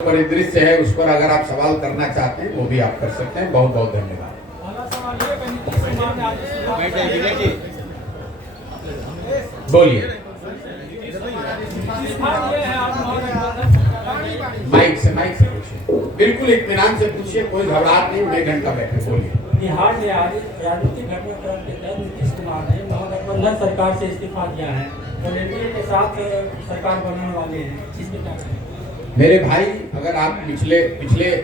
परिदृश्य है उस पर अगर आप सवाल करना चाहते हैं वो भी आप कर सकते हैं। बहुत बहुत धन्यवाद। बोलिए। माइक से पूछिए, बिल्कुल इत्मीनान से पूछिए, कोई घबराहट नहीं। 1 घंटा बैठे, बोलिए। बिहार में राजनीतिक घटनाक्रम के तहत नीतीश कुमार ने महागठबंधन सरकार से इस्तीफा दिया है और एनडीए के साथ सरकार बनाने वाले हैं, इसमें क्या कहें? मेरे भाई, अगर आप पिछले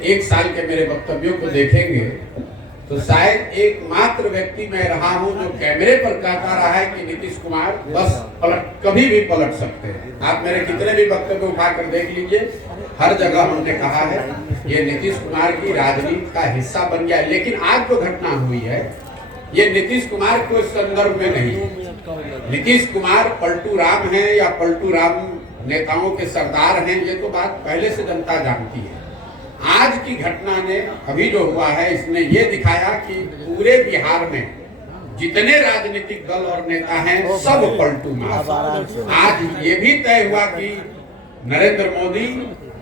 1 साल के मेरे वक्तव्यों को देखेंगे तो शायद एकमात्र व्यक्ति मैं रहा हूं जो कैमरे पर कहता रहा है कि नीतीश कुमार बस कभी भी पलट सकते हैं। आप मेरे कितने भी वक्तव्य उठाकर देख लीजिए, हर जगह हमने कहा है ये नीतीश कुमार की राजनीति का हिस्सा बन गया है। लेकिन आज जो घटना हुई है ये नीतीश कुमार के संदर्भ में नहीं है। नीतीश कुमार पलटू राम है या पलटू राम नेताओं के सरदार हैं, ये तो बात पहले से जनता जानती है। आज की घटना ने, अभी जो हुआ है, इसने ये दिखाया कि पूरे बिहार में जितने राजनीतिक दल और नेता हैं सब पलटू मार। आज ये भी तय हुआ कि नरेंद्र मोदी,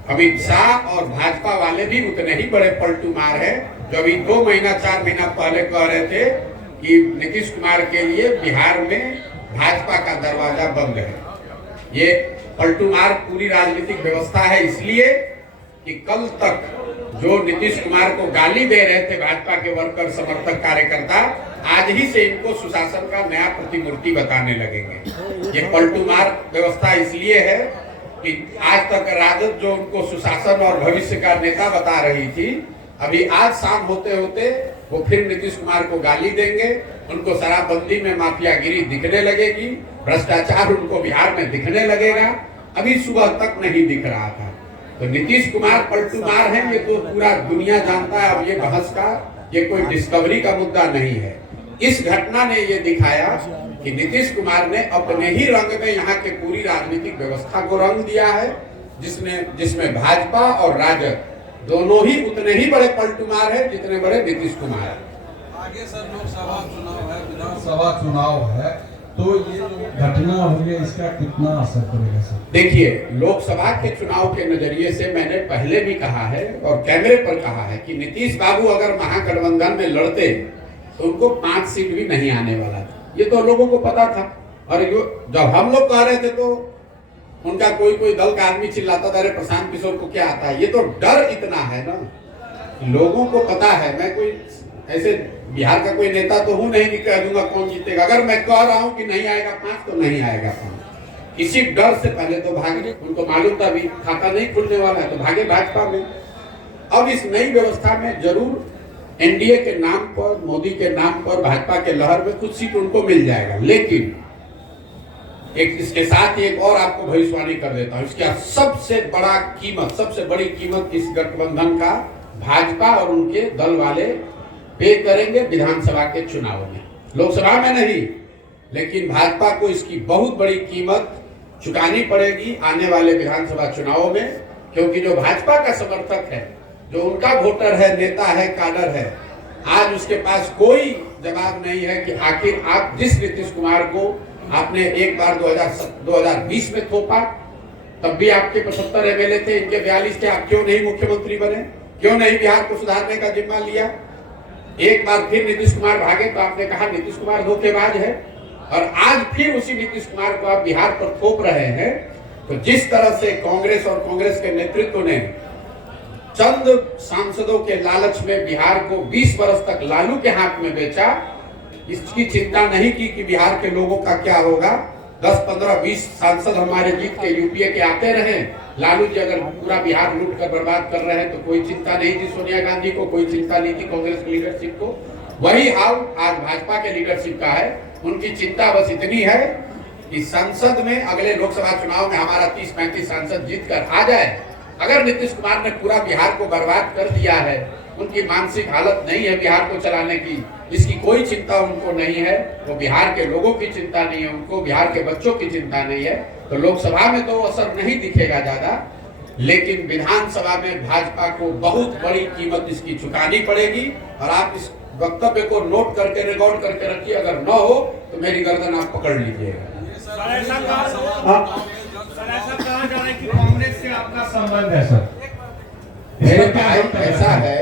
अमित शाह और भाजपा वाले भी उतने ही बड़े पलटू मार है जो अभी 2 महीना 4 महीना पहले कह रहे थे कि नीतीश कुमार के लिए बिहार में भाजपा का दरवाजा बंद है। ये पलटू मार पूरी राजनीतिक व्यवस्था है, इसलिए कि कल तक जो नीतीश कुमार को गाली दे रहे थे भाजपा के वर्कर, समर्थक, कार्यकर्ता, आज ही से इनको सुशासन का नया प्रतिमूर्ति बताने लगेंगे। ये पलटू मार व्यवस्था इसलिए है कि आज तक राजद जो उनको सुशासन और भविष्य का नेता बता रही थी, अभी आज शाम होते होते वो फिर नीतीश कुमार को गाली देंगे। उनको शराबबंदी में माफियागिरी दिखने लगेगी, भ्रष्टाचार उनको बिहार में दिखने लगेगा। अभी सुबह तक नहीं दिख रहा था। तो नीतीश कुमार पलटू मार है, ये तो पूरा दुनिया जानता है। अब ये बहस का, ये कोई डिस्कवरी का मुद्दा नहीं है। इस घटना ने ये दिखाया कि नीतीश कुमार ने अपने ही रंग में यहाँ के पूरी राजनीतिक व्यवस्था को रंग दिया है, जिसमें भाजपा और राजद दोनों ही उतने ही बड़े पलटू मार है जितने बड़े नीतीश कुमार है। आगे सर लोकसभा चुनाव है, विधानसभा चुनाव है, तो ये जो घटना हुई है इसका कितना असर पड़ेगा सर? देखिए, लोकसभा के चुनाव के नजरिए से मैंने पहले भी कहा है और कैमरे पर कहा है कि नीतीश बाबू अगर महागठबंधन में लड़ते तो उनको 5 सीट भी नहीं आने वाला था। ये तो लोगों को पता था। और जब हम लोग कह रहे थे तो उनका कोई दल का आदमी चिल्लाता था, अरे प्रशांत किशोर को क्या आता है। ये तो डर इतना है ना, लोगों को पता है। मैं कोई ऐसे बिहार का कोई नेता तो हूं नहीं कि कह दूंगा कौन जीतेगा। अगर मैं कह रहा हूं कि नहीं आएगा 5 तो नहीं आएगा 5। इसी डर से पहले तो भागे, उनको मालूम था भी खाता नहीं खुलने वाला है, तो भागे भाजपा में। अब इस नई व्यवस्था में जरूर एनडीए के नाम पर, मोदी के नाम पर, भाजपा के लहर में कुछ सीट उनको मिल जाएगा। लेकिन इसके साथ एक और आपको भविष्यवाणी कर देता हूं, इसका सबसे बड़ी कीमत इस गठबंधन का भाजपा और उनके दल वाले पे करेंगे विधानसभा के चुनाव में। लोकसभा में नहीं, लेकिन भाजपा को इसकी बहुत बड़ी कीमत चुकानी पड़ेगी आने वाले विधानसभा चुनावों में। क्योंकि जो भाजपा का समर्थक है, जो उनका वोटर है, नेता है, काडर है, आज उसके पास कोई जवाब नहीं है कि आखिर आप जिस नीतीश कुमार को आपने एक बार 2020 में थोपा, तब भी आपके 75 एमएलए थे, इनके 42 थे, आप क्यों नहीं मुख्यमंत्री बने? क्यों नहीं बिहार को सुधारने का जिम्मा लिया? एक बार फिर नीतीश कुमार भागे तो आपने कहा नीतीश कुमार धोखेबाज है, और आज फिर उसी नीतीश कुमार को आप बिहार पर थोप रहे हैं। तो जिस तरह से कांग्रेस और कांग्रेस के नेतृत्व ने चंद सांसदों के लालच में बिहार को 20 वर्ष तक लालू के हाथ में बेचा, इसकी चिंता नहीं की कि बिहार के लोगों का क्या होगा। 10, 15, 20 सांसद हमारे जीत के यूपीए के आते रहे। लालू जी अगर पूरा बिहार लूट कर बर्बाद कर रहे हैं तो कोई चिंता नहीं थी सोनिया गांधी को, कोई चिंता नहीं थी कांग्रेस की लीडरशिप को। वही हाल आज भाजपा के लीडरशिप का है। उनकी चिंता बस इतनी है कि संसद में अगले लोकसभा चुनाव में हमारा 30-35 सांसद जीत कर आ जाए। अगर नीतीश कुमार ने पूरा बिहार को बर्बाद कर दिया है, उनकी मानसिक हालत नहीं है बिहार को चलाने की, इसकी कोई चिंता उनको नहीं है। वो बिहार के लोगों की चिंता नहीं है, उनको बिहार के बच्चों की चिंता नहीं है। तो लोकसभा में तो असर नहीं दिखेगा ज्यादा, लेकिन विधानसभा में भाजपा को बहुत बड़ी कीमत इसकी चुकानी पड़ेगी। और आप इस वक्तव्य को नोट करके, रिकॉर्ड करके रखिए। अगर न हो तो मेरी गर्दन आप पकड़ लीजिएगा। कांग्रेस से आपका संबंध है सर? मेरे भाई ऐसा है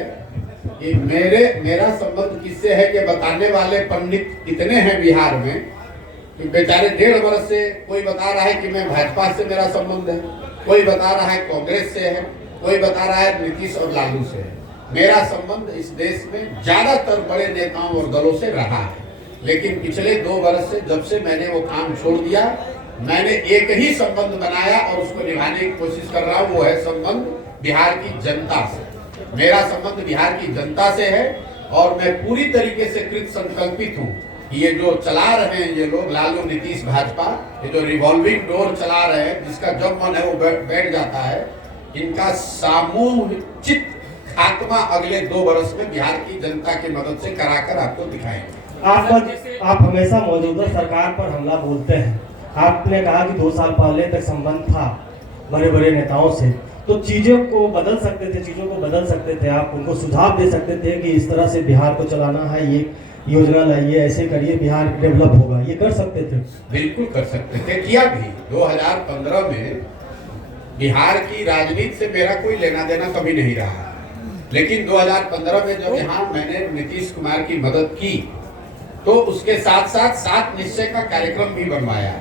कि मेरा संबंध किससे है कि बताने वाले पंडित इतने हैं बिहार में कि बेचारे 1.5 वर्ष से कोई बता रहा है कि मैं भाजपा से मेरा संबंध है, कोई बता रहा है कांग्रेस से है, कोई बता रहा है नीतीश और लालू से है। मेरा संबंध इस देश में ज्यादातर बड़े नेताओं और दलों से रहा है, लेकिन पिछले 2 वर्ष से जब से मैंने वो काम छोड़ दिया, मैंने एक ही संबंध बनाया और उसको निभाने की कोशिश कर रहा हूँ। वो है संबंध बिहार की जनता से। मेरा संबंध बिहार की जनता से है और मैं पूरी तरीके से कृत संकल्पित हूँ कि ये जो चला रहे हैं ये लोग, लालू नीतीश भाजपा, ये जो रिवॉल्विंग डोर चला रहे हैं, जिसका जब मन है वो बैठ जाता है, इनका सामूहिक खात्मा अगले 2 वर्ष में बिहार की जनता की मदद से कराकर आपको दिखाएंगे। आप हमेशा मौजूदा सरकार पर हमला बोलते हैं। आपने कहा कि 2 साल पहले तक संबंध था बड़े बड़े नेताओं से, तो चीजों को बदल सकते थे, आप उनको सुझाव दे सकते थे कि इस तरह से बिहार को चलाना है, ये योजना लाइए, ऐसे करिए, बिहार डेवलप होगा, ये कर सकते थे। बिल्कुल कर सकते थे, किया भी। 2015 में बिहार की राजनीति से मेरा कोई लेना देना कभी नहीं रहा, लेकिन 2015 में जब यहाँ मैंने नीतीश कुमार की मदद की तो उसके साथ साथ 7 निश्चय का कार्यक्रम भी बनवाया,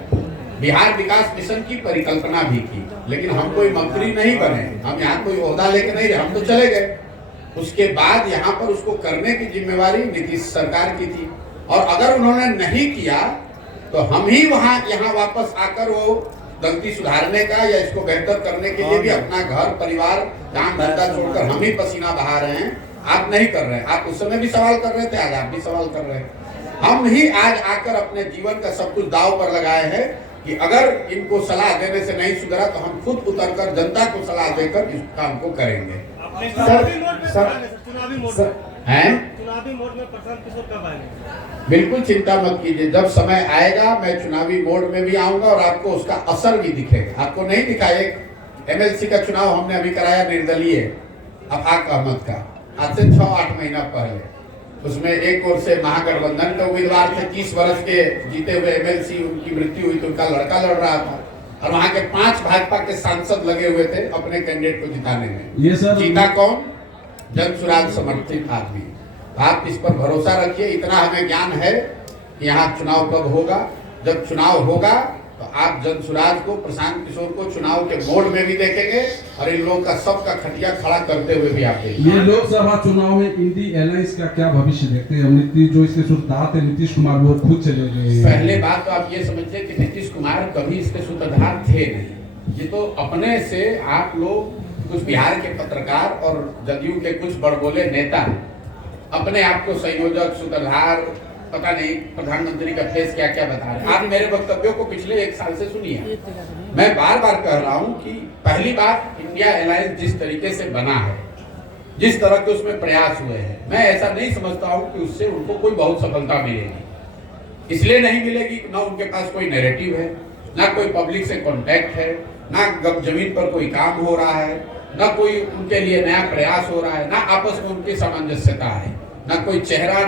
बिहार विकास मिशन की परिकल्पना भी की, लेकिन हम कोई मंत्री नहीं बने, हम यहाँ कोई ओहदा लेके नहीं रहे, हम तो चले गए। उसके बाद यहाँ पर उसको करने की जिम्मेवारी नीतीश सरकार की थी, और अगर उन्होंने नहीं किया तो हम ही यहाँ वापस आकर वो गलती सुधारने का या इसको बेहतर करने के लिए भी अपना घर परिवार काम धंधा छोड़कर हम ही पसीना बहा रहे हैं। आप नहीं कर रहे हैं, आप उस समय भी सवाल कर रहे थे, आज आप भी सवाल कर रहे हैं। हम ही आज आकर अपने जीवन का सब कुछ दांव पर लगाए हैं कि अगर इनको सलाह देने से नहीं सुधरा तो हम खुद उतरकर जनता को सलाह देकर इस काम को करेंगे। चुनावी मोड में प्रशांत किशोर कब आएंगे? बिल्कुल चिंता मत कीजिए, जब समय आएगा मैं चुनावी मोड में भी आऊंगा और आपको उसका असर भी दिखेगा। आपको नहीं दिखा, एक एमएलसी का चुनाव हमने अभी कराया निर्दलीय अफाक अहमद का, आज से 6-8 महीना पहले। उसमें एक ओर से महागठबंधन के उम्मीदवार थे, 30 वर्ष के जीते हुए एमएलसी, उनकी मृत्यु हुई तो उनका लड़का लड़ रहा था, और वहां के 5 भाजपा के सांसद लगे हुए थे अपने कैंडिडेट को जिताने में। ये सर जीता कौन? जनसुराज समर्थित आदमी। आप इस पर भरोसा रखिए, इतना हमें ज्ञान है कि यहाँ चुनाव कब होगा। जब चुनाव होगा तो आप जनसुराज को, प्रशांत किशोर को चुनाव के मोड में भी देखेंगे और इन लोगों का सबका खटिया खड़ा करते हुए भी आप देखेंगे। ये लोकसभा चुनाव में इंडी एलायंस का क्या भविष्य देखते हैं? नीतीश जो इसके सूत्रधार थे, नीतीश कुमार, वो खुद चले गए। पहले बात तो आप ये समझिए कि नीतीश कुमार कभी इसके सूत्रधार थे नहीं। ये तो अपने से आप लोग, कुछ बिहार के पत्रकार और जदयू के कुछ बड़बोले नेता अपने आप को संयोजक, सूत्रधार, पता नहीं प्रधानमंत्री का फेस क्या क्या बता रहे हैं। आप मेरे वक्तव्यों को पिछले 1 साल से सुनिए। मैं बार बार कह रहा हूं कि पहली बात, इंडिया अलायंस जिस तरीके से बना है, जिस तरह के उसमें प्रयास हुए हैं, मैं ऐसा नहीं समझता हूं कि उससे उनको कोई बहुत सफलता मिलेगी। इसलिए नहीं मिलेगी ना उनके पास कोई नैरेटिव है, ना कोई पब्लिक से कॉन्टैक्ट है, ना जमीन पर कोई काम हो रहा है, ना कोई उनके लिए नया प्रयास हो रहा है, ना आपस में उनकी सामंजस्यता है, ना कोई चेहरा,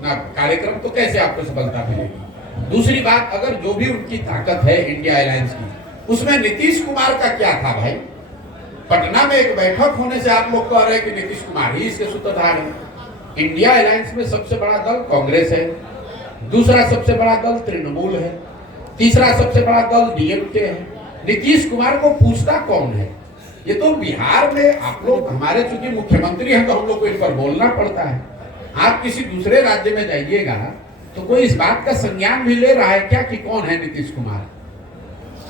ना कार्यक्रम। तो कैसे आपको सफलता मिलेगी? दूसरी बात, अगर जो भी उनकी ताकत है इंडिया अलायंस की, उसमें नीतीश कुमार का क्या था भाई? पटना में एक बैठक होने से आप लोग कह रहे हैं कि नीतीश कुमार ही इसके सूत्रधार है। इंडिया अलायंस में सबसे बड़ा दल कांग्रेस है, दूसरा सबसे बड़ा दल तृणमूल है, तीसरा सबसे बड़ा दल डीएमके है। नीतीश कुमार को पूछता कौन है? ये तो बिहार में आप लोग, हमारे चूंकि मुख्यमंत्री हैं तो हम लोग को इन पर बोलना पड़ता है। आप किसी दूसरे राज्य में जाइएगा तो कोई इस बात का संज्ञान भी ले रहा है क्या कि कौन है नीतीश कुमार?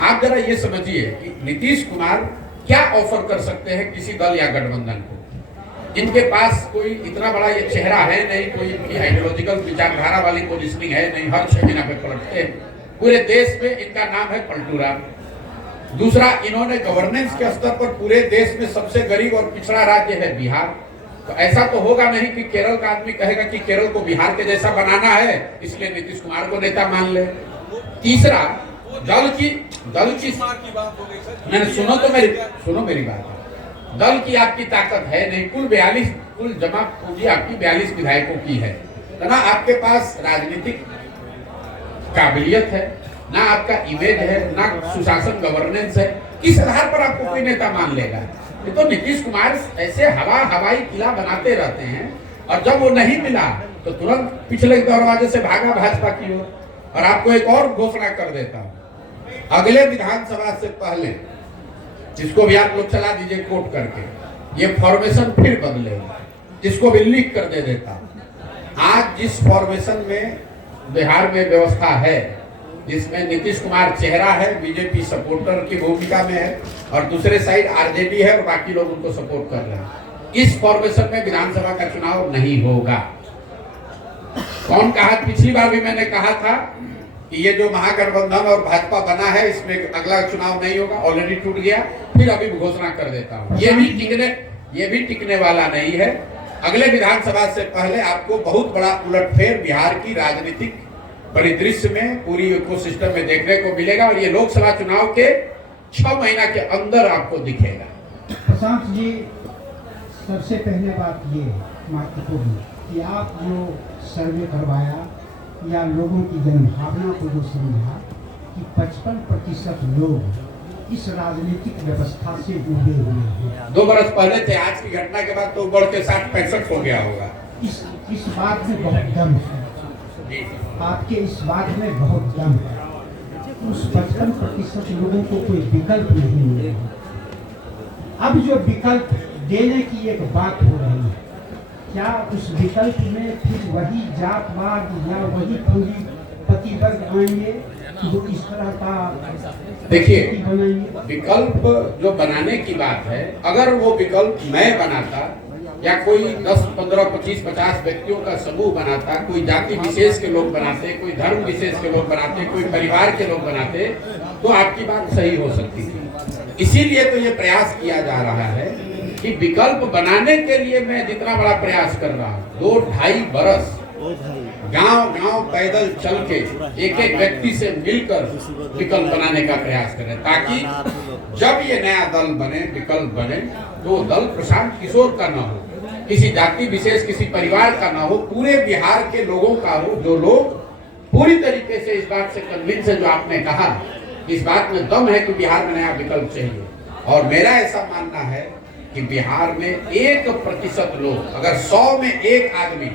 आप जरा ये समझिए कि नीतीश कुमार क्या ऑफर कर सकते हैं किसी दल या गठबंधन को। इनके पास कोई इतना बड़ा ये चेहरा है नहीं, कोई इनकी आइडियोलॉजिकल विचारधारा वाली पोजिशनिंग है नहीं, हर 6 महीना पे पलटते हैं। पूरे देश में इनका नाम है पलटूरा। दूसरा, इन्होंने गवर्नेंस के स्तर पर पूरे देश में सबसे गरीब और पिछड़ा राज्य है बिहार। तो ऐसा तो होगा नहीं कि केरल का आदमी कहेगा कि केरल को बिहार के जैसा बनाना है इसलिए नीतीश कुमार को नेता मान ले। तीसरा, दल की मैंने सुनो मेरी बात। दल की आपकी ताकत है नहीं, कुल जमा पूंजी आपकी 42 विधायकों की है, ना आपके पास राजनीतिक काबिलियत है, ना आपका इमेज है, ना सुशासन गवर्नेंस है। किस आधार पर आपको कोई नेता मान लेगा? ये तो नीतीश कुमार ऐसे हवाई किला बनाते रहते हैं, और जब वो नहीं मिला तो तुरंत पिछले दरवाजे से भागा भाजपा की ओर। और आपको एक और घोषणा कर देता हूं, अगले विधानसभा से पहले, जिसको भी आप लोग चला दीजिए कोट करके, ये फॉर्मेशन फिर बदलेगा, जिसको भी लीक कर दे देता हूं। आज जिस फॉर्मेशन में बिहार में व्यवस्था है, जिसमें नीतीश कुमार चेहरा है, बीजेपी सपोर्टर की भूमिका में है, और दूसरे साइड आरजेडी है और बाकी लोग उनको सपोर्ट कर रहे हैं, इस फॉर्मेशन में विधानसभा का चुनाव नहीं होगा। कौन कहा? पिछली बार भी मैंने कहा था कि ये जो महागठबंधन और भाजपा बना है, इसमें अगला चुनाव नहीं होगा, ऑलरेडी टूट गया। फिर अभी घोषणा कर देता हूं, ये भी टिकने वाला नहीं है। अगले विधानसभा से पहले आपको बहुत बड़ा उलटफेर बिहार की राजनीतिक परिदृश्य में, पूरी इकोसिस्टम में देखने को मिलेगा, और ये लोकसभा चुनाव के 6 महीना के अंदर आपको दिखेगा। प्रशांत जी, सबसे पहले बात ये महत्वपूर्ण कि आप जो सर्वे करवाया या लोगों की जनभावना को जो समझा कि 55% लोग इस राजनीतिक व्यवस्था से जुड़े हुए हैं। 2 बरस पहले थे, आज की घटना के बाद तो बढ़ के 60-65 हो गया होगा। इस बात में बहुत दम है, आपके इस बात में बहुत दम है। उस 55% लोगों को कोई विकल्प नहीं मिलेगा। अब जो विकल्प देने की एक बात हो रही है, क्या उस विकल्प में फिर वही जातवाद या वही पूंजीपति वर्ग आएंगे जो इस तरह का? देखिए, विकल्प जो बनाने की बात है, अगर वो विकल्प मैं बनाता या कोई 10, 15, 25, 50 व्यक्तियों का समूह बनाता, कोई जाति विशेष के लोग बनाते, कोई धर्म विशेष के लोग बनाते, कोई परिवार के लोग बनाते, तो आपकी बात सही हो सकती थी। इसीलिए तो ये प्रयास किया जा रहा है कि विकल्प बनाने के लिए मैं जितना बड़ा प्रयास कर रहा हूँ, 2-2.5 बरस गांव पैदल चल के एक व्यक्ति से मिलकर विकल्प बनाने का प्रयास करें, ताकि जब ये नया दल बने, विकल्प बने, तो दल प्रशांत किशोर का ना हो, किसी जाति विशेष, किसी परिवार का ना हो, पूरे बिहार के लोगों का हो, जो लोग पूरी तरीके से इस बात से कन्विंस है, जो आपने कहा, इस बात में दम है कि बिहार में नया विकल्प चाहिए। और मेरा ऐसा मानना है कि बिहार में 1% लोग, अगर 100 में 1 आदमी,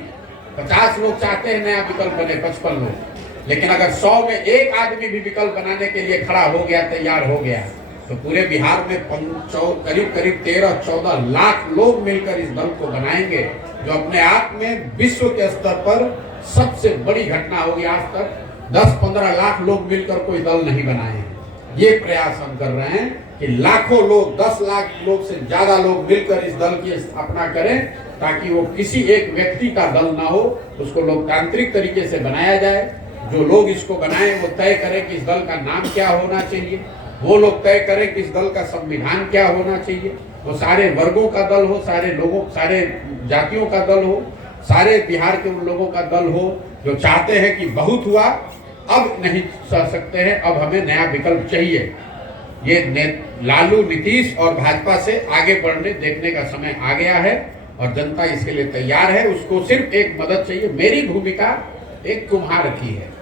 50 लोग चाहते हैं नया विकल्प बने, 55 लोग, लेकिन अगर 100 में 1 आदमी भी विकल्प बनाने के लिए खड़ा हो गया, तैयार हो गया, तो पूरे बिहार में करीब 13-14 लाख लोग मिलकर इस दल को बनाएंगे, जो अपने आप में विश्व के स्तर पर सबसे बड़ी घटना होगी। आज तक 10-15 लाख लोग मिलकर कोई दल नहीं बनाए हैं। ये प्रयास हम कर रहे हैं कि लाखों लोग, 10 लाख लोग से ज्यादा लोग मिलकर इस दल की स्थापना करें, ताकि वो किसी एक व्यक्ति का दल ना हो, उसको लोकतांत्रिक तरीके से बनाया जाए। जो लोग इसको बनाए वो तय करें कि इस दल का नाम क्या होना चाहिए, वो लोग तय करें कि इस दल का संविधान क्या होना चाहिए, वो सारे वर्गों का दल हो, सारे लोगों, सारे जातियों का दल हो, सारे बिहार के उन लोगों का दल हो जो चाहते हैं कि बहुत हुआ, अब नहीं सह सकते हैं, अब हमें नया विकल्प चाहिए। ये लालू, नीतीश और भाजपा से आगे बढ़ने देखने का समय आ गया है, और जनता इसके लिए तैयार है। उसको सिर्फ एक मदद चाहिए। मेरी भूमिका एक कुम्हार की है।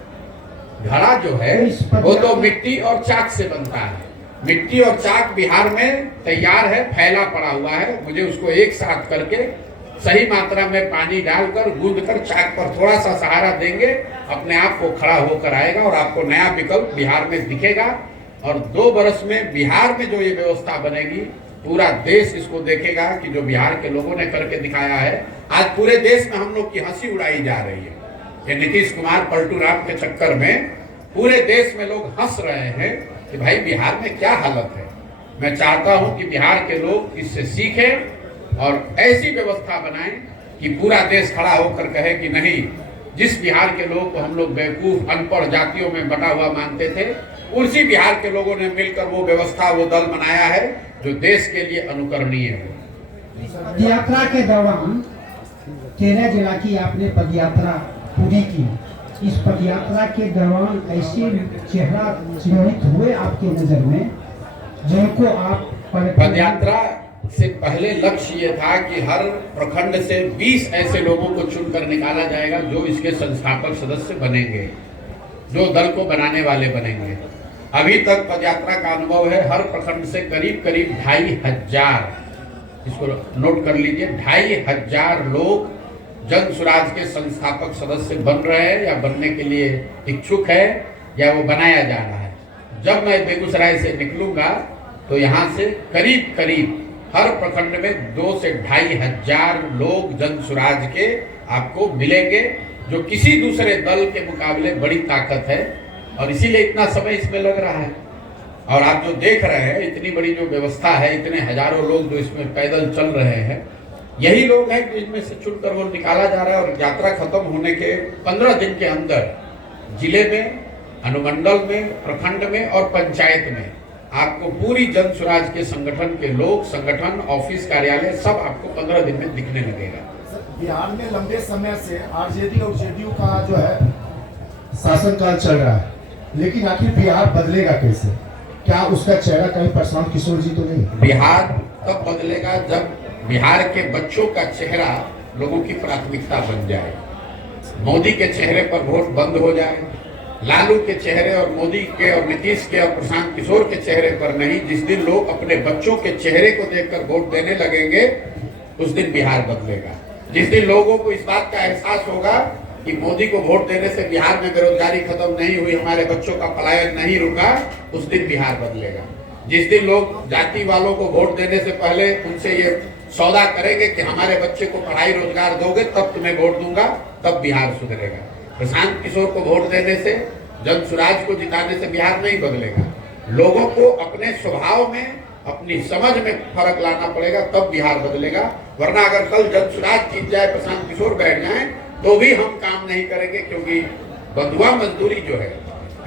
घड़ा जो है वो तो मिट्टी और चाक से बनता है। मिट्टी और चाक बिहार में तैयार है, फैला पड़ा हुआ है। मुझे उसको एक साथ करके सही मात्रा में पानी डालकर गूंदकर चाक पर थोड़ा सा सहारा देंगे, अपने आप को खड़ा होकर आएगा और आपको नया विकल्प बिहार में दिखेगा। और 2 बरस में बिहार में जो ये व्यवस्था बनेगी, पूरा देश इसको देखेगा कि जो बिहार के लोगों ने करके दिखाया है। आज पूरे देश में हम लोग की हंसी उड़ाई जा रही है। ये नीतीश कुमार पलटू राम के चक्कर में पूरे देश में लोग हंस रहे हैं कि भाई बिहार में क्या हालत है। मैं चाहता हूं कि बिहार के लोग इससे सीखें और ऐसी व्यवस्था बनाएं कि पूरा देश खड़ा होकर कहे कि नहीं, जिस बिहार के लोग को हम लोग बेवकूफ, अनपढ़ जातियों में बटा हुआ मानते थे, उसी बिहार के लोगों ने मिलकर वो व्यवस्था, वो दल बनाया है जो देश के लिए अनुकरणीय है। पदयात्रा के दौरान 13 जिला की आपने पदयात्रा पूरी की। इस पदयात्रा के दौरान ऐसे चेहरा चिन्हित हुए आपके नजर में जिनको आप पदयात्रा से पहले लक्ष्य ये था कि हर प्रखंड से 20 ऐसे लोगों को चुनकर निकाला जाएगा जो इसके संस्थापक सदस्य बनेंगे, जो दल को बनाने वाले बनेंगे। अभी तक पदयात्रा का अनुभव है, हर प्रखंड से करीब 2500 इसको नोट कर लीजिए, 2500 लोग जन स्वराज के संस्थापक सदस्य बन रहे हैं या बनने के लिए इच्छुक है या वो बनाया जा रहा है। जब मैं बेगूसराय से निकलूंगा तो यहाँ से करीब करीब हर प्रखंड में 2 से 2500 लोग जन स्वराज के आपको मिलेंगे, जो किसी दूसरे दल के मुकाबले बड़ी ताकत है और इसीलिए इतना समय इसमें लग रहा है। और आप जो देख रहे हैं, इतनी बड़ी जो व्यवस्था है, इतने हजारों लोग जो इसमें पैदल चल रहे हैं, यही लोग हैं जिनमें से चुनकर वो निकाला जा रहा है। और यात्रा खत्म होने के 15 दिन के अंदर जिले में, अनुमंडल में, प्रखंड में और पंचायत में आपको पूरी जन स्वराज के संगठन के लोग, संगठन, ऑफिस, कार्यालय सब आपको 15 दिन में दिखने लगेगा। बिहार में लंबे समय से आरजेडी और जेडीयू का जो है शासनकाल चल रहा है, लेकिन आखिर बिहार बदलेगा कैसे? क्या उसका चेहरा कहीं प्रशांत किशोर जी तो नहीं? बिहार तब बदलेगा जब बिहार के बच्चों का चेहरा लोगों की प्राथमिकता बन जाए। मोदी के चेहरे पर वोट बंद हो जाए, लालू के चेहरे और मोदी के और नीतीश के और प्रशांत किशोर के चेहरे पर नहीं। जिस दिन लोग अपने बच्चों के चेहरे को देखकर वोट देने लगेंगे, उस दिन बिहार बदलेगा। जिस दिन लोगों को इस बात का एहसास होगा कि मोदी को वोट देने से बिहार में बेरोजगारी खत्म नहीं हुई, हमारे बच्चों का पलायन नहीं रुका, उस दिन बिहार बदलेगा। जिस दिन लोग जाति वालों को वोट देने से पहले उनसे ये सौदा करेंगे कि हमारे बच्चे को पढ़ाई रोजगार दोगे तब तुम्हें वोट दूंगा, तब बिहार सुधरेगा। प्रशांत किशोर को वोट देने से, जन स्वराज को जिताने से बिहार नहीं बदलेगा। लोगों को अपने स्वभाव में, अपनी समझ में फर्क लाना पड़ेगा, तब बिहार बदलेगा। वरना अगर कल जन स्वराज जीत जाए, प्रशांत किशोर बैठ जाए, तो भी हम काम नहीं करेंगे। क्योंकि बंधुआ मजदूरी जो है,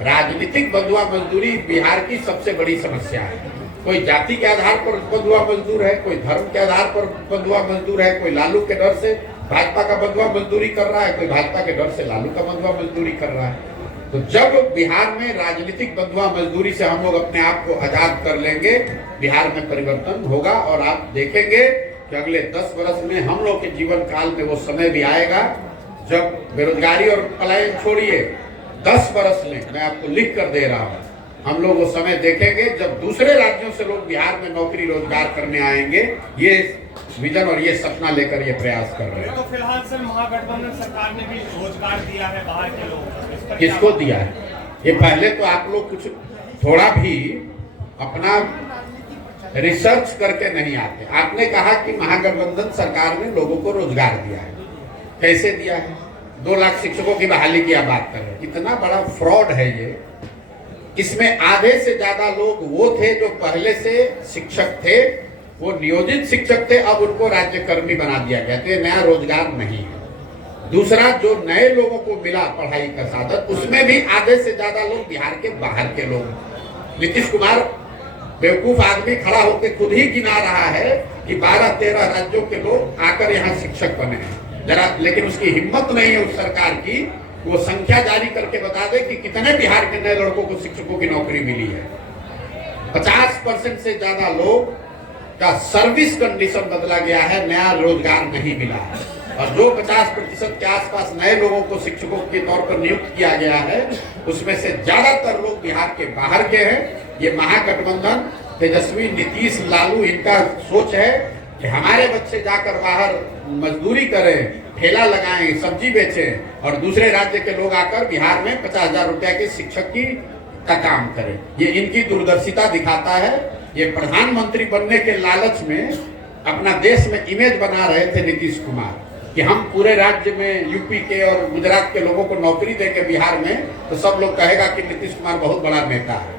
राजनीतिक बंधुआ मजदूरी बिहार की सबसे बड़ी समस्या है। कोई जाति के आधार पर बंधुआ मजदूर है, कोई धर्म के आधार पर बंधुआ मजदूर है, कोई लालू के डर से भाजपा का बंधुआ मजदूरी कर रहा है, कोई भाजपा के डर से लालू का बंधुआ मजदूरी कर रहा है। तो जब बिहार में राजनीतिक बंधुआ मजदूरी से हम लोग अपने आप को आजाद कर लेंगे, बिहार में परिवर्तन होगा। और आप देखेंगे कि अगले 10 वर्ष में हम लोग के जीवन काल में वो समय भी आएगा जब बेरोजगारी और पलायन छोड़िए, 10 वर्ष में मैं आपको लिख कर दे रहा हूँ, हम लोग वो समय देखेंगे जब दूसरे राज्यों से लोग बिहार में नौकरी रोजगार करने आएंगे। ये विजन और ये सपना लेकर ये प्रयास कर रहे हैं। तो फिलहाल सर महागठबंधन सरकार ने भी रोजगार दिया है बाहर के लोगों को, किसको दिया है? ये पहले तो आप लोग कुछ थोड़ा भी अपना रिसर्च करके नहीं आते। आपने कहा कि महागठबंधन सरकार ने लोगों को रोजगार दिया है। कैसे दिया है? 2 लाख शिक्षकों की बहाली की आप बात कर रहे हैं। इतना बड़ा फ्रॉड है ये। इसमें आधे से ज्यादा लोग वो थे जो पहले से शिक्षक थे, वो नियोजित शिक्षक थे, अब उनको राज्यकर्मी बना दिया गया। तो ये नया रोजगार नहीं है। दूसरा, जो नए लोगों को मिला पढ़ाई का साधन, उसमें भी आधे से ज्यादा लोग बिहार के बाहर के लोग। नीतीश कुमार बेवकूफ आदमी खड़ा होकर खुद ही गिना रहा है कि 12-13 राज्यों के लोग आकर यहाँ शिक्षक बने हैं जरा, लेकिन उसकी हिम्मत नहीं है उस सरकार की वो संख्या जारी करके बता दे कि कितने बिहार के नए लड़कों को शिक्षकों की नौकरी मिली है। 50% से ज्यादा लोग का सर्विस कंडीशन बदला गया है, नया रोजगार नहीं मिला है। और जो 50% के आसपास नए लोगों को शिक्षकों के तौर पर नियुक्त किया गया है, उसमें से ज्यादातर लोग बिहार के बाहर के हैं। ये महागठबंधन, तेजस्वी, नीतीश, लालू, इनका सोच है कि हमारे बच्चे जाकर बाहर मजदूरी करें, ठेला लगाएं, सब्जी बेचें और दूसरे राज्य के लोग आकर बिहार में 50,000 रुपया के शिक्षक का काम करें। ये इनकी दूरदर्शिता दिखाता है। ये प्रधानमंत्री बनने के लालच में अपना देश में इमेज बना रहे थे नीतीश कुमार कि हम पूरे राज्य में यूपी के और गुजरात के लोगों को नौकरी देके बिहार में, तो सब लोग कहेगा कि नीतीश कुमार बहुत बड़ा नेता है।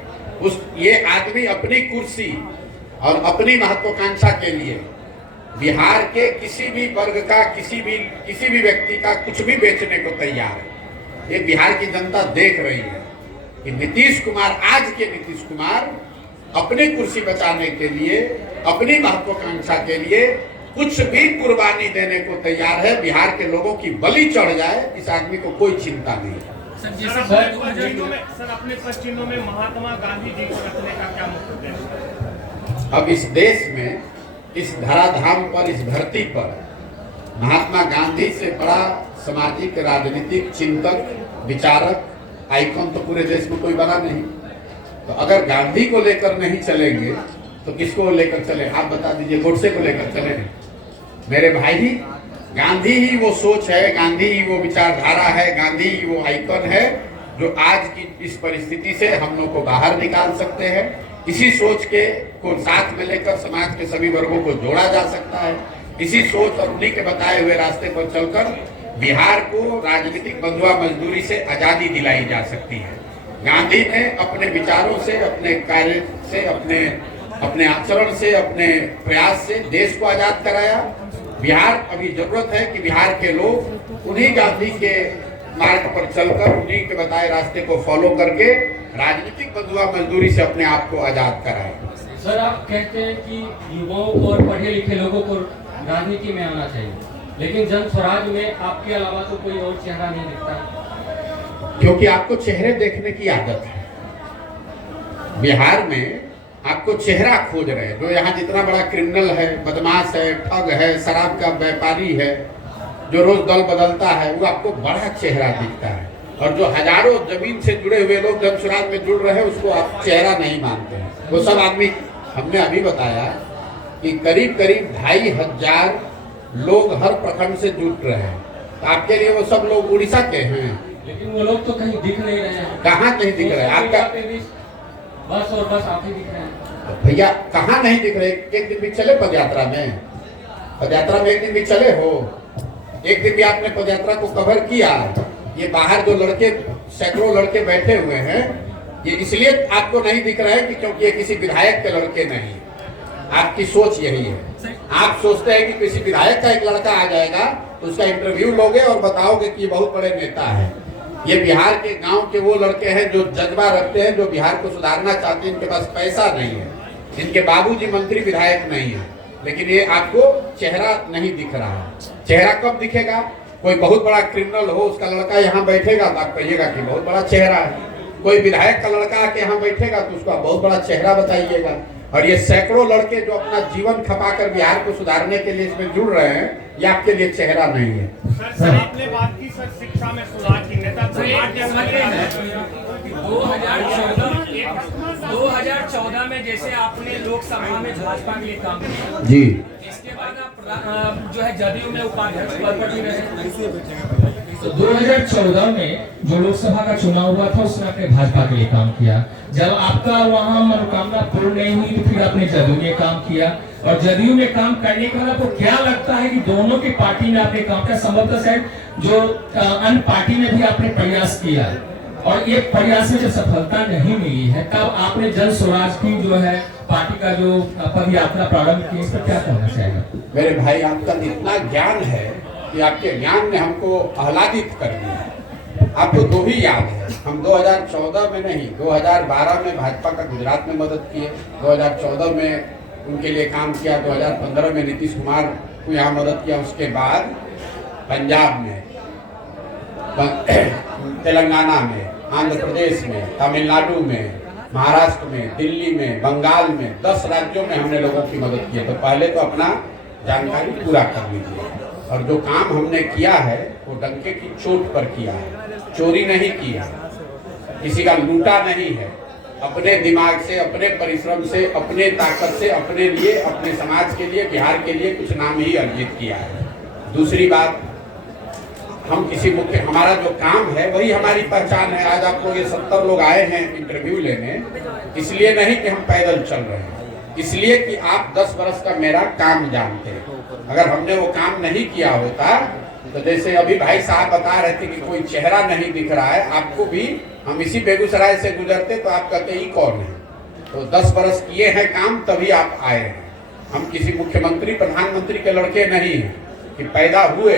ये आदमी अपनी कुर्सी और अपनी महत्वाकांक्षा के लिए बिहार के किसी भी वर्ग का, किसी भी व्यक्ति का कुछ भी बेचने को तैयार है। ये बिहार की जनता देख रही है कि नीतीश कुमार, आज के नीतीश कुमार अपनी कुर्सी बचाने के लिए, अपनी महत्वाकांक्षा के लिए कुछ भी कुर्बानी देने को तैयार है। बिहार के लोगों की बलि चढ़ जाए, इस आदमी को कोई चिंता नहीं है। सर अपने पश्चिमों में महात्मा गांधी जी को रखने का क्या मतलब है? अब इस देश में, इस धराधाम पर, इस धरती पर महात्मा गांधी से बड़ा सामाजिक, राजनीतिक चिंतक, विचारक, आइकॉन तो पूरे देश में कोई बना नहीं। तो अगर गांधी को लेकर नहीं चलेंगे तो किसको लेकर चले? आप बता दीजिए, गोडसे को लेकर चले? मेरे भाई, गांधी ही वो सोच है, गांधी ही वो विचारधारा है, गांधी ही वो आइकन है जो आज की इस परिस्थिति से हम लोग को बाहर निकाल सकते हैं। इसी सोच को साथ में लेकर समाज के सभी वर्गों को जोड़ा जा सकता है। इसी सोच और उन्हीं के बताए हुए रास्ते पर चलकर बिहार को राजनीतिक बंधुआ मजदूरी से आजादी दिलाई जा सकती है। गांधी ने अपने विचारों से, अपने कार्य से, अपने आचरण से, अपने प्रयास से देश को आजाद कराया। बिहार अभी जरूरत है कि बिहार के लोग उन्हीं गांधी के मार्ग पर चलकर, उन्हीं के बताए रास्ते को फॉलो करके राजनीतिक बंधुआ मजदूरी से अपने आप को आजाद कराए। सर, आप कहते हैं कि युवाओं को और पढ़े लिखे लोगों को राजनीति में आना चाहिए, लेकिन जन स्वराज में आपके अलावा तो कोई और चेहरा नहीं दिखता। क्योंकि आपको चेहरे देखने की आदत है। बिहार में आपको चेहरा खोज रहे हैं। जो यहाँ जितना बड़ा क्रिमिनल है, बदमाश है, ठग है, शराब का व्यापारी है, जो रोज दल बदलता है, वो आपको बड़ा चेहरा दिखता है। और जो हजारों जमीन से जुड़े हुए लोग जन स्वराज में जुड़ रहे हैं, उसको आप चेहरा नहीं मानते हैं। वो सब आदमी, हमने अभी बताया कि करीब 2500 लोग हर प्रखंड से जुड़ रहे हैं। तो आपके लिए वो सब लोग उड़ीसा के हैं, लेकिन वो लोग तो कहीं दिख नहीं रहे हैं। कहाँ नहीं दिख रहे? आपका बस और बस आप ही दिख रहे हैं। भैया, कहाँ नहीं दिख रहे? एक दिन भी चले पदयात्रा में? पदयात्रा में एक दिन भी चले हो? एक दिन भी आपने पदयात्रा को कवर किया? ये बाहर जो लड़के, सैकड़ों लड़के बैठे हुए हैं, ये इसलिए आपको नहीं दिख रहा है कि क्योंकि ये किसी विधायक के लड़के नहीं। आपकी सोच यही है। आप सोचते हैं कि किसी विधायक का एक लड़का आ जाएगा तो उसका इंटरव्यू लोगे और बताओगे कि ये बहुत बड़े नेता है। ये बिहार के गांव के वो लड़के हैं जो जज्बा रखते हैं, जो बिहार को सुधारना चाहते हैं। इनके पास पैसा नहीं है, इनके बाबूजी मंत्री विधायक नहीं है, लेकिन ये आपको चेहरा नहीं दिख रहा है। चेहरा कब दिखेगा? कोई बहुत बड़ा क्रिमिनल हो, उसका लड़का यहाँ बैठेगा तो आप कहिएगा कि बहुत बड़ा चेहरा है। कोई विधायक का लड़का आके यहाँ बैठेगा तो उसका बहुत बड़ा चेहरा बताइएगा। और ये सैकड़ों लड़के जो अपना जीवन खपाकर बिहार को सुधारने के लिए इसमें जुड़ रहे हैं, ये आपके लिए चेहरा नहीं है। सर, आपने बात की सर शिक्षा में सुधार की, नेता 2014 में जैसे आपने लोकसभा में भाजपा के लिए काम किया जी, इसके बाद आप जो है जदयू में उपाध्यक्ष पद पर भी रहे। तो 2014 में जो लोकसभा का चुनाव हुआ था उसमें आपने भाजपा के लिए काम किया। जब आपका वहां मनोकामना पूर्ण नहीं हुई तो फिर आपने जदयू में काम किया। और जदयू में काम करने के बाद आपको क्या लगता है कि दोनों की पार्टी में आपने काम किया? संभवतः शायद जो अन्य पार्टी में भी आपने प्रयास किया और ये प्रयास में जब सफलता नहीं मिली है, तब आपने जन स्वराज की जो है पार्टी का जो पद यात्रा प्रारंभ की, इस पर क्या कहना चाहिए? मेरे भाई, आपका इतना ज्ञान है कि आपके ज्ञान ने हमको आह्लादित कर दिया। आपको दो ही याद है, हम 2014 में नहीं, 2012 में भाजपा का गुजरात में मदद किए, 2014 में उनके लिए काम किया, 2015 में नीतीश कुमार को यहाँ मदद किया। उसके बाद पंजाब में, तेलंगाना में, आंध्र प्रदेश में, तमिलनाडु में, महाराष्ट्र में, दिल्ली में, बंगाल में, 10 राज्यों में हमने लोगों की मदद की है। तो पहले तो अपना जानकारी पूरा कर लीजिए। और जो काम हमने किया है वो डंके की चोट पर किया है, चोरी नहीं किया, किसी का लूटा नहीं है। अपने दिमाग से, अपने परिश्रम से, अपने ताकत से, अपने लिए, अपने समाज के लिए, बिहार के लिए कुछ नाम ही अर्जित किया है। दूसरी बात, हम किसी मुख्य, हमारा जो काम है वही हमारी पहचान है। आज आप लोग ये 70 लोग आए हैं इंटरव्यू लेने, इसलिए नहीं कि हम पैदल चल रहे हैं, इसलिए कि आप 10 वर्ष का मेरा काम जानते हैं। अगर हमने वो काम नहीं किया होता तो जैसे अभी भाई साहब बता रहे थे कि कोई चेहरा नहीं दिख रहा है, आपको भी हम इसी बेगूसराय से गुजरते तो आप कहते ही कौन है। तो 10 वर्ष किए हैं काम, तभी आप आए हैं। हम किसी मुख्यमंत्री प्रधानमंत्री के लड़के नहीं हैं कि पैदा हुए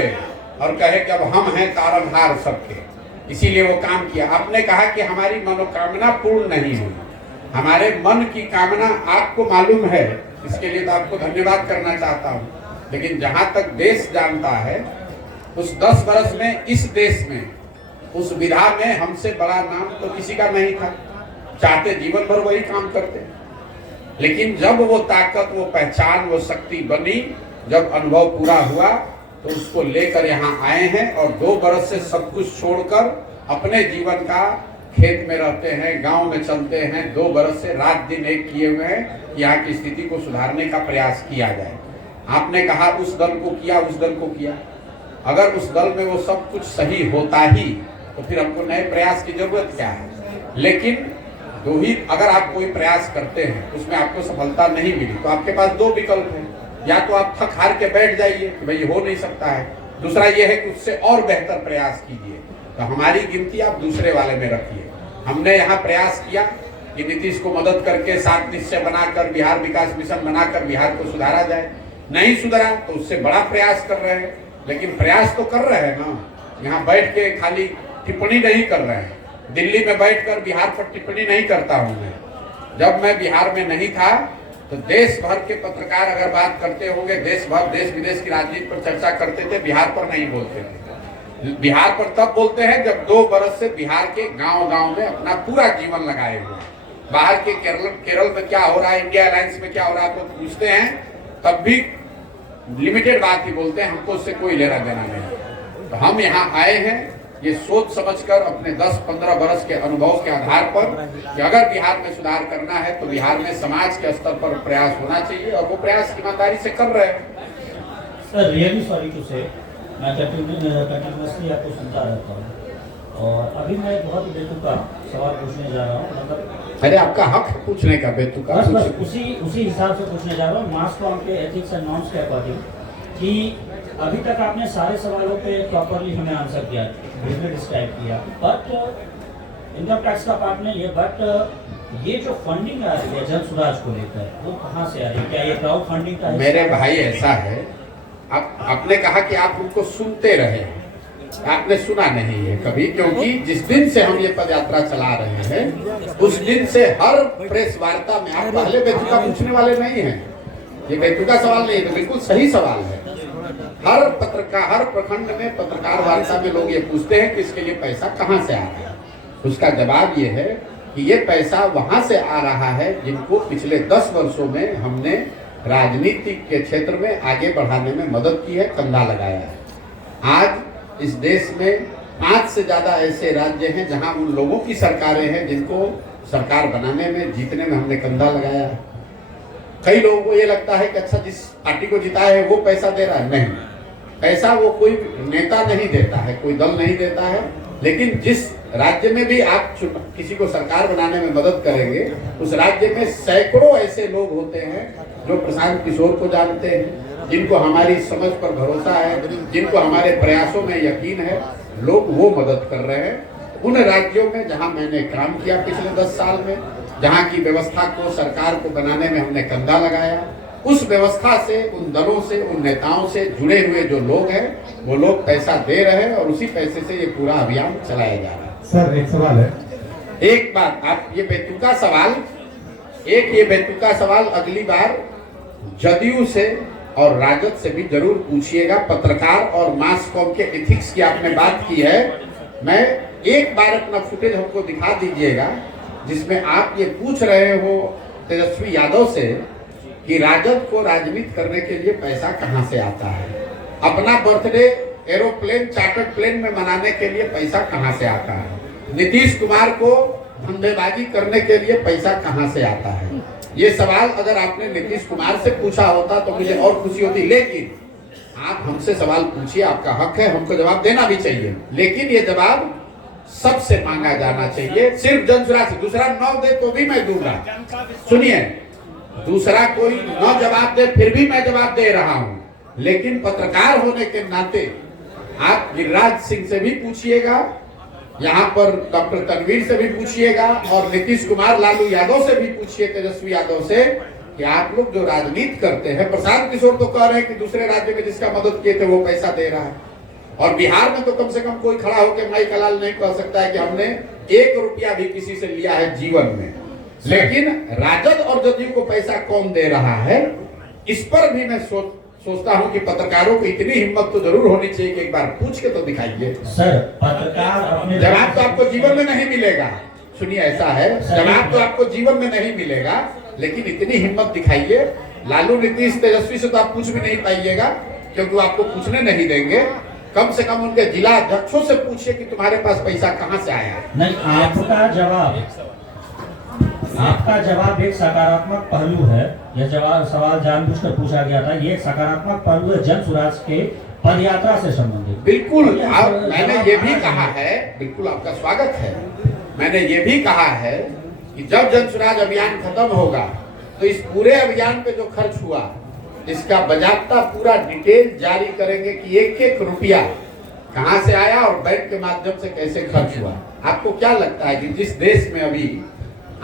और कहे कि अब हम हैं तारनहार सबके, इसीलिए वो काम किया। आपने कहा कि हमारी मनोकामना पूर्ण नहीं हुई, हमारे मन की कामना आपको मालूम है, इसके लिए तो आपको धन्यवाद करना चाहता हूँ। लेकिन जहाँ तक देश जानता है, उस 10 वर्ष में इस देश में, उस विधा में हमसे बड़ा नाम तो किसी का नहीं था। चाहते जीवन भर वही काम करते, लेकिन जब वो ताकत, वो पहचान, वो शक्ति बनी, जब अनुभव पूरा हुआ तो उसको लेकर यहाँ आए हैं। और 2 बरस से सब कुछ छोड़कर अपने जीवन का खेत में रहते हैं, गांव में चलते हैं, 2 बरस से रात दिन एक किए हुए हैं। कि यहाँ की स्थिति को सुधारने का प्रयास किया जाए। आपने कहा उस दल को किया, उस दल को किया। अगर उस दल में वो सब कुछ सही होता ही तो फिर हमको नए प्रयास की जरूरत क्या है। लेकिन दो ही, अगर आप कोई प्रयास करते हैं उसमें आपको सफलता नहीं मिली तो आपके पास दो विकल्प हैं, या तो आप थक हार के बैठ जाइए कि भाई हो नहीं सकता है, दूसरा ये है कि उससे और बेहतर प्रयास कीजिए। तो हमारी गिनती आप दूसरे वाले में रखिए। हमने यहाँ प्रयास किया कि नीतीश को मदद करके 7 निश्चय बनाकर बिहार विकास मिशन बनाकर बिहार को सुधारा जाए। नहीं सुधरा तो उससे बड़ा प्रयास कर रहे हैं, लेकिन प्रयास तो कर रहे हैं ना, यहाँ बैठ के खाली टिप्पणी नहीं कर रहे हैं। दिल्ली में बैठकर बिहार पर टिप्पणी नहीं करता हूँ मैं। जब मैं बिहार में नहीं था तो देश भर के पत्रकार अगर बात करते होंगे, देश विदेश की राजनीति पर चर्चा करते थे, बिहार पर नहीं बोलते थे। बिहार पर तब बोलते हैं जब 2 बरस से बिहार के गांव-गांव में अपना पूरा जीवन लगाए हुए हैं। बाहर के केरल में क्या हो रहा है, इंडिया अलायंस में क्या हो रहा है तो पूछते हैं, तब भी लिमिटेड बात ही बोलते हैं, हमको उससे कोई लेना देना नहीं। तो हम यहाँ आए हैं ये सोच समझकर अपने 10-15 बरस के अनुभव के आधार पर कि अगर बिहार में सुधार करना है तो बिहार में समाज के स्तर पर प्रयास होना चाहिए, और वो प्रयास ईमानदारी से कर रहे हैं। सर रियली सॉरी टू से, मैं कंटिन्यूसली आपको सुनता रहता हूँ और अभी मैं बहुत ही बेतुका सवाल पूछने जा रहा हूँ। मतलब अरे आपका हक है पूछने का, बेतुका बस उसी हिसाब से पूछने जा रहा हूँ, मास कॉम के एथिक्स एंड नॉर्म्स के अकॉर्डिंग, कि अभी तक आपने सारे सवालों पे प्रॉपरली हमें आंसर किया, ब्रीफली डिस्क्राइब किया, बट इनकम टैक्स का पार्ट नहीं है, बट ये जो फंडिंग आ रही है जन सुराज को लेकर वो कहाँ से आ रही है? क्या ये क्राउड फंडिंग का? मेरे भाई ऐसा है, आपने कहा कि आप उनको सुनते रहे, आपने सुना नहीं है कभी, क्योंकि जिस दिन से हम ये पद यात्रा चला रहे हैं उस दिन से हर प्रेस वार्ता में आप पहले बेतुका पूछने वाले नहीं हैं। ये बेतुका सवाल नहीं है, तो बिल्कुल सही सवाल है। हर प्रखंड में पत्रकार वार्ता में लोग ये पूछते हैं कि इसके लिए पैसा कहाँ से आ रहा है। उसका जवाब ये है कि ये पैसा वहां से आ रहा है जिनको पिछले 10 वर्षों में हमने राजनीति के क्षेत्र में आगे बढ़ाने में मदद की है, कंधा लगाया है। आज इस देश में 5 से ज्यादा ऐसे राज्य हैं जहां उन लोगों की सरकारें हैं जिनको सरकार बनाने में, जीतने में हमने कंधा लगाया है। कई लोगों को ये लगता है कि अच्छा जिस पार्टी को जिताया है वो पैसा दे रहा है, नहीं, पैसा वो कोई नेता नहीं देता है, कोई दल नहीं देता है। लेकिन जिस राज्य में भी आप किसी को सरकार बनाने में मदद करेंगे उस राज्य में सैकड़ों ऐसे लोग होते हैं जो प्रशांत किशोर को जानते हैं, जिनको हमारी समझ पर भरोसा है, जिनको हमारे प्रयासों में यकीन है, लोग वो मदद कर रहे हैं। उन राज्यों में जहां मैंने काम किया पिछले 10 साल में, जहां की व्यवस्था को, सरकार को बनाने में हमने कंधा लगाया, उस व्यवस्था से, उन दलों से, उन नेताओं से जुड़े हुए जो लोग हैं वो लोग पैसा दे रहे हैं और उसी पैसे से ये पूरा अभियान चलाया जा रहा है। सर एक सवाल है, एक बात, आप ये बेतुका सवाल अगली बार जदयू से और राजद से भी जरूर पूछिएगा। पत्रकार और मास कॉम के एथिक्स की आपने बात की है, मैं एक बार अपना फुटेज हमको दिखा दीजिएगा जिसमें आप ये पूछ रहे हो तेजस्वी यादव से कि राजद को राजनीति करने के लिए पैसा कहां से आता है, अपना बर्थडे एरोप्लेन, चार्टर्ड प्लेन में मनाने के लिए पैसा कहां से आता है, नीतीश कुमार को धंधेबाजी करने के लिए पैसा कहां से आता है। ये सवाल अगर आपने नीतीश कुमार से पूछा होता तो मुझे और खुशी होती, लेकिन आप हमसे सवाल पूछिए, आपका हक है, हमको जवाब देना भी चाहिए, लेकिन ये जवाब सबसे मांगा जाना चाहिए, सिर्फ जनसुराज से। दूसरा न दे तो भी मैं दूंगा, सुनिए, दूसरा कोई न जवाब दे फिर भी मैं जवाब दे रहा हूं, लेकिन पत्रकार होने के नाते आप गिरिराज सिंह से भी पूछिएगा, यहाँ पर डॉक्टर तनवीर से भी पूछिएगा और नीतीश कुमार, लालू यादव से भी पूछिए, तेजस्वी यादव से, कि आप लोग जो राजनीति करते हैं, प्रशांत किशोर तो कह रहे हैं कि दूसरे राज्य में जिसका मदद किए थे वो पैसा दे रहा है, और बिहार में तो कम से कम कोई खड़ा होकर माई कलाल नहीं कह सकता है कि हमने 1 रुपया भी किसी से लिया है जीवन में। लेकिन राजद और जदयू को पैसा कौन दे रहा है, इस पर भी मैं सोचता हूं कि पत्रकारों को इतनी हिम्मत तो जरूर होनी चाहिए कि एक बार पूछ के तो दिखाइए। सर पत्रकार अपने जवाब तो आपको जीवन में नहीं मिलेगा, सुनिए ऐसा है, जवाब तो आपको जीवन में नहीं मिलेगा, लेकिन इतनी हिम्मत दिखाइए। लालू, नीतीश, तेजस्वी से तो आप पूछ भी नहीं पाइएगा क्योंकि वो आपको पूछने नहीं देंगे। कम से कम उनके जिला अध्यक्षों से पूछिए कि तुम्हारे पास पैसा कहां से आया। नहीं, आपका जवाब आपका जवाब एक सकारात्मक पहलू है। यह जवाब सवाल जानबूझकर पूछा गया था। ये एक सकारात्मक पहलू है जन स्वराज के पदयात्रा से संबंधित। बिल्कुल, मैंने ये भी कहा है, बिल्कुल आपका स्वागत है। मैंने ये भी कहा है कि जब जन स्वराज अभियान खत्म होगा तो इस पूरे अभियान पे जो खर्च हुआ इसका बाजाबता पूरा डिटेल जारी करेंगे कि एक एक रुपया कहां से आया और बैंक के माध्यम से कैसे खर्च हुआ। आपको क्या लगता है कि जिस देश में अभी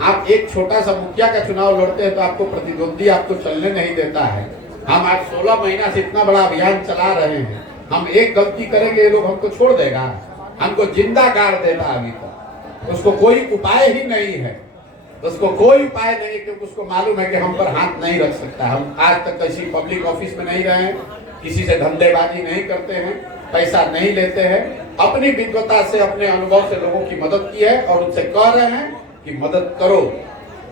आप एक छोटा सा मुखिया का चुनाव लड़ते हैं तो आपको प्रतिद्वंदी आपको चलने नहीं देता है। हम आज 16 महीना से इतना बड़ा अभियान चला रहे हैं, हम एक गलती करेंगे ये लोग हमको छोड़ देगा, हमको जिंदा गाड़ देगा। अभी तक उसको कोई उपाय ही नहीं है, उसको कोई उपाय नहीं, क्योंकि उसको मालूम है कि हम पर हाथ नहीं रख सकता। हम आज तक किसी पब्लिक ऑफिस में नहीं रहे हैं, किसी से धंधेबाजी नहीं करते हैं, पैसा नहीं लेते हैं, अपनी विद्वता से अपने अनुभव से लोगों की मदद की है और उनसे कह रहे हैं कि मदद करो।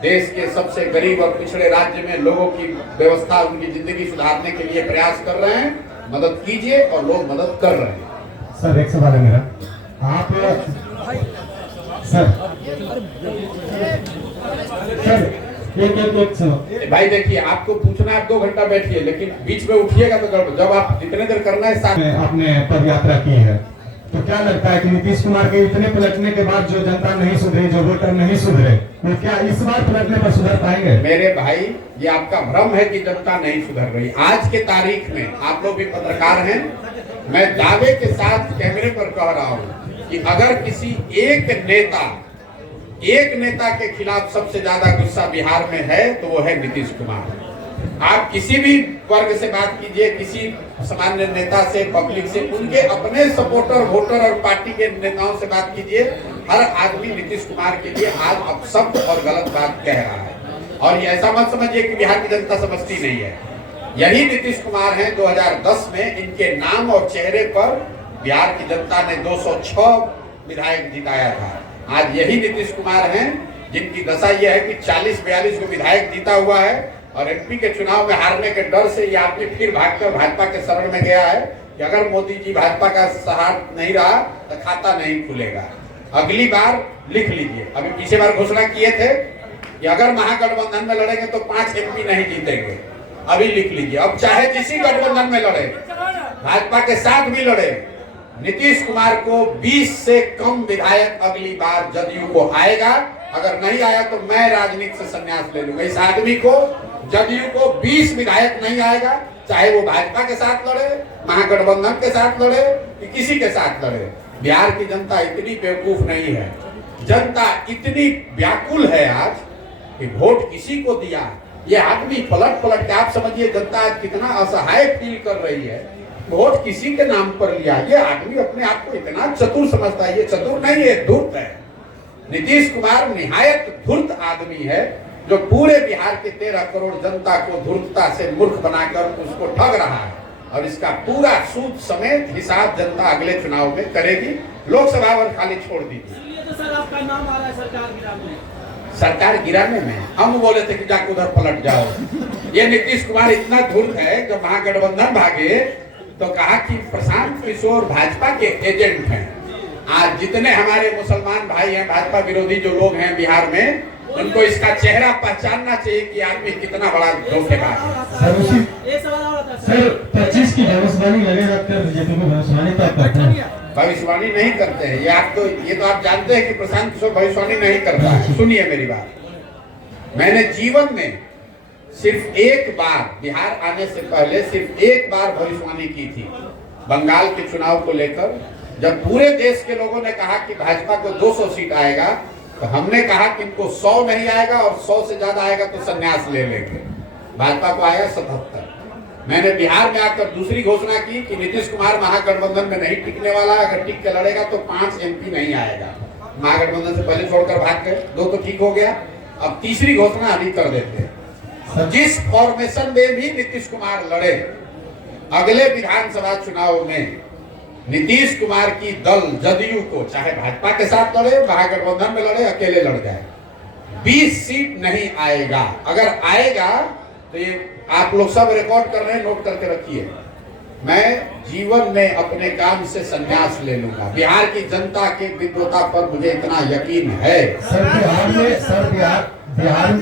देश के सबसे गरीब और पिछड़े राज्य में लोगों की व्यवस्था, उनकी जिंदगी सुधारने के लिए प्रयास कर रहे हैं, मदद कीजिए और लोग मदद कर रहे हैं। सर एक सवाल है मेरा, आप सर एक सुनो भाई, देखिए आपको पूछना है, आप 2 घंटा बैठिए, लेकिन बीच में उठिएगा तो गड़बड़। जब आप जितने देर करना है साथ आपने पद यात्रा की है तो क्या लगता है कि नीतीश कुमार के इतने पलटने के बाद जो जनता नहीं सुधरी, जो वोटर नहीं सुधरे, वो क्या इस बार पलटने पर सुधर पाएंगे? मेरे भाई, ये आपका भ्रम है कि जनता नहीं सुधर रही। आज के तारीख में आप लोग भी पत्रकार हैं, मैं दावे के साथ कैमरे पर कह रहा हूं कि अगर किसी एक नेता के खिलाफ सबसे ज्यादा गुस्सा बिहार में है तो वो है नीतीश कुमार। आप किसी भी वर्ग से बात कीजिए, किसी सामान्य नेता से, पब्लिक से, उनके अपने सपोर्टर, वोटर और पार्टी के नेताओं से बात कीजिए, हर आदमी नीतीश कुमार के लिए आज अपशब्द और गलत बात कह रहा है। और ये ऐसा मत समझिए कि बिहार की जनता समझती नहीं है। यही नीतीश कुमार हैं 2010 में, इनके नाम और चेहरे पर बिहार की जनता ने 206 विधायक जिताया था। आज यही नीतीश कुमार हैं जिनकी दशा यह है कि 40-42 को विधायक जीता हुआ है और एमपी के चुनाव में हारने के डर से ये आदमी फिर भागकर भाजपा के शरण में गया है कि अगर मोदी जी भाजपा का साथ नहीं रहा तो खाता नहीं खुलेगा। अगली बार लिख लीजिए, अभी पिछले बार घोषणा किए थे कि अगर महागठबंधन में लड़ेंगे तो 5 एमपी नहीं जीतेंगे। अभी लिख लीजिए, अब चाहे किसी गठबंधन में लड़े, भाजपा के साथ भी लड़े, नीतीश कुमार को 20 से कम विधायक अगली बार जदयू को आएगा। अगर नहीं आया तो मैं राजनीति से संन्यास ले लूंगा। इस आदमी को, जदयू को 20 विधायक नहीं आएगा, चाहे वो भाजपा के साथ लड़े, महागठबंधन के साथ लड़े, कि किसी के साथ लड़े। बिहार की जनता इतनी बेवकूफ नहीं है, जनता इतनी व्याकुल है आज कि वोट किसी को दिया। ये आदमी पलट के, आप समझिए जनता आज कितना असहाय फील कर रही है, वोट किसी के नाम पर लिया। ये आदमी अपने आप को इतना चतुर समझता है, ये चतुर नहीं है, धूर्त है। नीतीश कुमार निहायत धूर्त आदमी है जो पूरे बिहार के 13 करोड़ जनता को धूर्तता से मूर्ख बनाकर उसको ठग रहा है और इसका पूरा सूद समेत हिसाब जनता अगले चुनाव में करेगी। लोकसभा और खाली छोड़ दीजिए। तो सर आपका नाम आ रहा है सरकार गिराने में। हम बोले थे कि जाकर उधर पलट जाओ। ये नीतीश कुमार इतना धूर्त है, जब महागठबंधन भागे तो कहा कि प्रशांत किशोर भाजपा के एजेंट हैं। आज जितने हमारे मुसलमान भाई हैं, भाजपा विरोधी जो लोग हैं बिहार में, उनको इसका चेहरा पहचानना चाहिए कि आदमी कितना बड़ा धोखेबाज है। सर 25 की भविष्यवाणी लगे रखकर बीजेपी को भविष्यवाणी तब करते हैं, भविष्यवाणी नहीं करते हैं। ये तो आप जानते हैं कि प्रशांत किशोर भविष्यवाणी नहीं करता है। सुनिए मेरी बात, मैंने जीवन में सिर्फ एक बार, बिहार आने से पहले सिर्फ एक बार भविष्यवाणी की थी, बंगाल के चुनाव को लेकर। जब पूरे देश के लोगों ने कहा कि भाजपा को 200 सीट आएगा, तो हमने कहा कि इनको 100 नहीं आएगा और 100 से ज्यादा आएगा तो संन्यास ले लेंगे। भाजपा को आया 77। मैंने बिहार में आकर दूसरी घोषणा की कि नीतीश कुमार महागठबंधन में नहीं टिकने वाला, अगर टिक के लड़ेगा तो 5 एमपी नहीं आएगा। महागठबंधन से पहले छोड़कर भाग गए, 2 तो ठीक हो गया। अब तीसरी घोषणा अभी कर देते हैं। जिस फॉर्मेशन में भी नीतीश कुमार लड़े, अगले विधानसभा चुनाव में नीतीश कुमार की दल जदयू को, चाहे भाजपा के साथ लड़े, महागठबंधन में लड़े, अकेले लड़ जाए, 20 सीट नहीं आएगा। अगर आएगा तो ये आप लोग सब रिकॉर्ड कर रहे हैं, नोट करके रखिए। मैं जीवन में अपने काम से संन्यास ले लूंगा। बिहार की जनता के विद्वता पर मुझे इतना यकीन है। सर बिहार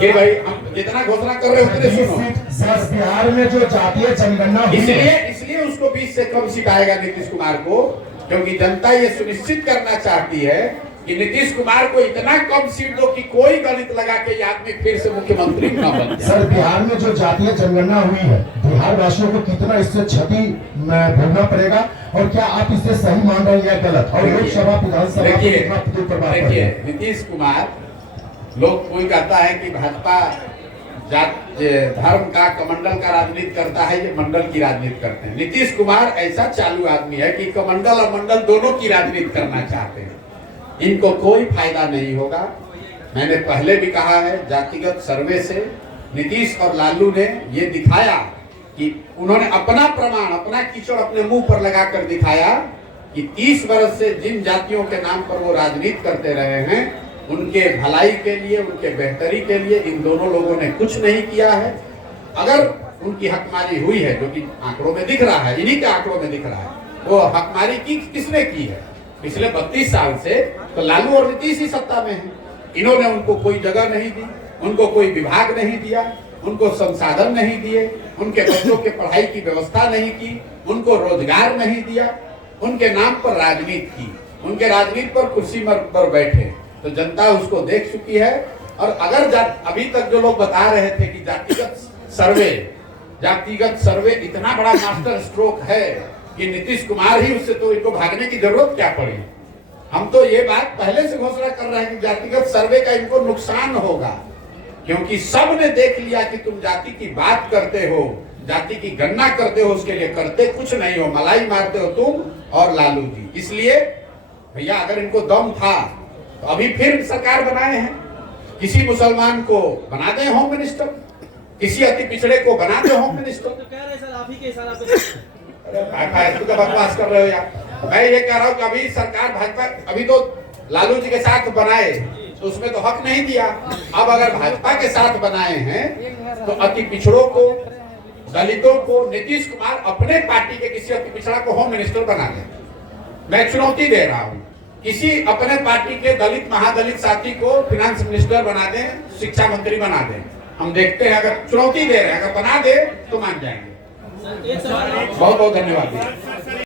ये भाई हम जितना घोषणा कर रहे हैं उतने सुनो। सर बिहार में जो जातीय जनगणना हुई है, इसलिए उसको 20 से कम सीट आएगा नीतीश कुमार को, क्योंकि जनता ये सुनिश्चित करना चाहती है कि नीतीश कुमार को इतना कम सीट दो कि कोई गणित लगा के ये आदमी फिर से मुख्यमंत्री न बन जाए। सर बिहार में जो जातीय जनगणना हुई है, बिहार वासियों को कितना इससे क्षति भोगना पड़ेगा, और क्या आप इसे सही मान रहे हैं या गलत? और लोकसभा विधानसभा में कितना प्रभाव देखिए, पड़ेगा? नीतीश कुमार, लोग कोई कहता है कि भाजपा जात धर्म का कमंडल का राजनीति करता है, ये मंडल की राजनीति करते हैं। नीतीश कुमार ऐसा चालू आदमी है कि कमंडल और मंडल दोनों की राजनीति करना चाहते हैं। इनको कोई फायदा नहीं होगा। मैंने पहले भी कहा है, जातिगत सर्वे से नीतीश और लालू ने ये दिखाया कि उन्होंने अपना प्रमाण, अपना कीचड़ अपने मुंह पर लगाकर दिखाया कि 30 वर्ष से जिन जातियों के नाम पर वो राजनीति करते रहे हैं, उनके भलाई के लिए, उनके बेहतरी के लिए इन दोनों लोगों ने कुछ नहीं किया है। अगर उनकी हकमारी हुई है, जो कि आंकड़ों में दिख रहा है, इन्हीं के आंकड़ों में दिख रहा है, वो हकमारी किसने की है? पिछले 32 साल से तो लालू और नीतीश ही सत्ता में हैं। इन्होंने उनको कोई जगह नहीं दी, उनको कोई विभाग नहीं दिया, उनको संसाधन नहीं दिए, उनके बच्चों के पढ़ाई की व्यवस्था नहीं की, उनको रोजगार नहीं दिया, उनके नाम पर राजनीति की, उनके राजनीति पर कुर्सी पर बैठे। तो जनता उसको देख चुकी है। और अगर अभी तक जो लोग बता रहे थे कि जातिगत सर्वे इतना बड़ा मास्टर स्ट्रोक है कि नीतीश कुमार ही उससे, तो इनको भागने की जरूरत क्या पड़ी? हम तो ये बात पहले से घोषणा कर रहे हैं कि जातिगत सर्वे का इनको नुकसान होगा, क्योंकि सब ने देख लिया कि तुम जाति की बात करते हो, जाति की गणना करते हो, उसके लिए करते कुछ नहीं हो, मलाई मारते हो तुम और लालू जी। इसलिए भैया, अगर इनको दम था तो अभी फिर सरकार बनाए हैं। किसी मुसलमान को बना दे होम मिनिस्टर, किसी अति पिछड़े को बना दे होम मिनिस्टर। तू क्या बकवास कर रहे हो यार? मैं ये कह रहा हूँ कि अभी सरकार भाजपा, अभी तो लालू जी के साथ बनाए तो उसमें तो हक नहीं दिया। अब अगर भाजपा के साथ बनाए हैं तो अति पिछड़ों को, दलितों को नीतीश कुमार अपने पार्टी के किसी अति पिछड़ा को होम मिनिस्टर बना दे। मैं चुनौती दे रहा हूँ, किसी अपने पार्टी के दलित महादलित साथी को फिनांस मिनिस्टर बना दें, शिक्षा मंत्री बना दें। हम देखते हैं, अगर चुनौती दे रहे हैं, अगर बना दे तो मान जाएंगे। बहुत बहुत धन्यवाद।